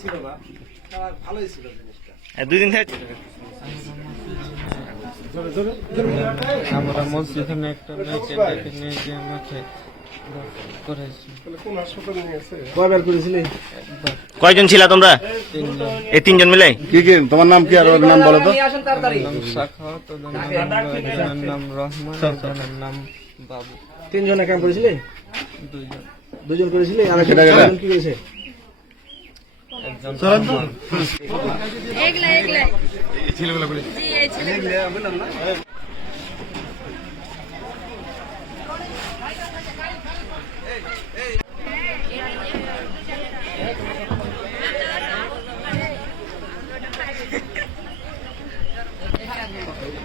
ছিল না ভালোই ছিল জিনিসটা দুই দিন থেকে। আমরা মসজিদে একটা নিয়ে গিয়ে আমাকে করেছি। কয়বার করেছিলি? একবার কয়জন ছিলা তোমরা? এই তিনজন মিলে? কি কি? তোমার নাম কি আর ওর নাম বলো তো? নাম রহমান নাম বাবু। তিনজনে কাম করেছিলি? দুইজন। দুজন করেছিলি আর একজন কি করেছে?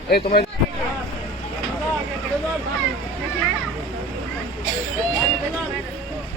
এই তাই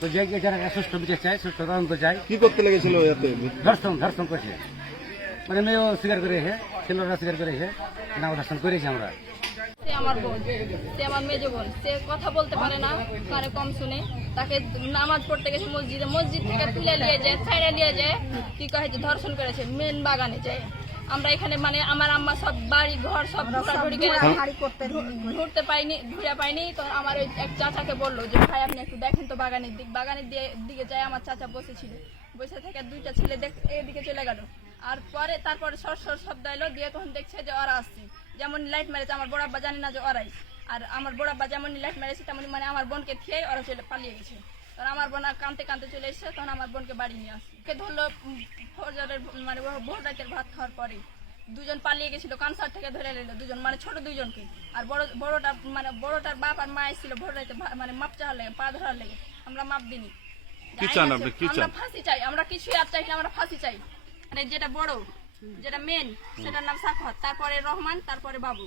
তো যে এরা সুস্থ বিচার চাই সুস্থ তদন্ত চাই কি করতে লেগেছিল এতে ধর্ষণ ধর্ষণ করছে। মানে মেয়েও স্বীকার করেছে ছেলেরা স্বীকার করেছে না ধর্ষণ করেছি আমরা। সে আমার বোন সে আমার মেজ বোন। সে কথা বলতে পারে না কানে কম শুনে। তাকে নামাজ পড়তে গেছে মসজিদে। মসজিদ থেকে তুলে নিয়ে যায় ছাইড়ে নিয়ে যায়। কি কহে যে ধর্ষণ করেছে মেন বাগানে যায়। আমরা এখানে মানে আমার আম্মা সব বাড়ি ঘর সব ঘোরাঘুরি করে ঘুরতে পাইনি ঘুরে পাইনি। তো আমার ওই এক চাচাকে বলল যে ভাই আপনি একটু দেখেন তো বাগানের দিক। বাগানের দিকে যায় আমার চাচা বসেছিল। বসে থেকে দুইটা ছেলে দেখ এদিকে চলে গেল। আর পরে তারপরে সর সর শব্দ এলো দিয়ে তখন দেখছে যে ওরা আসছে। যেমন লাইট মেরেছে আমার বড় আব্বা জানি না যে ওরাই। আর আমার বড় আব্বা যেমন লাইট মেরেছে তেমন মানে আমার বোনকে খেয়ে ওরা চলে পালিয়ে গেছে। তখন আমার বোন আর কানতে কানতে চলে এসেছে তখন আমার বোনকে বাড়ি নিয়ে আসছে। কে ধরলো ফজরের মানে ভোর রাতের ভাত খাওয়ার পরে। দুজন পালিয়ে গেছিল কানসার থেকে ধরে নিল দুজন মানে ছোট দুজনকে আর বড় বড়টা মানে বড়টার বাপ আর মা এসেছিল ভোর রাতে মানে মাপ চাওয়ার লেগে পা ধরার লেগে। আমরা মাপ দিনি আমরা ফাঁসি চাই আমরা কিছুই আর চাই না আমরা ফাঁসি চাই। মানে যেটা বড় যেটা মেন সেটার নাম সাখত তারপরে রহমান তারপরে বাবু।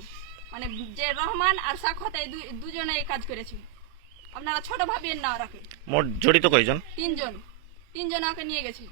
মানে যে রহমান আর সাখত এই দুজনে এই কাজ করেছে। আপনারা ছোট ভাবিয়েন না রাখে মোট জড়িত কয়জন? তিনজন। তিনজন ওকে নিয়ে গেছে।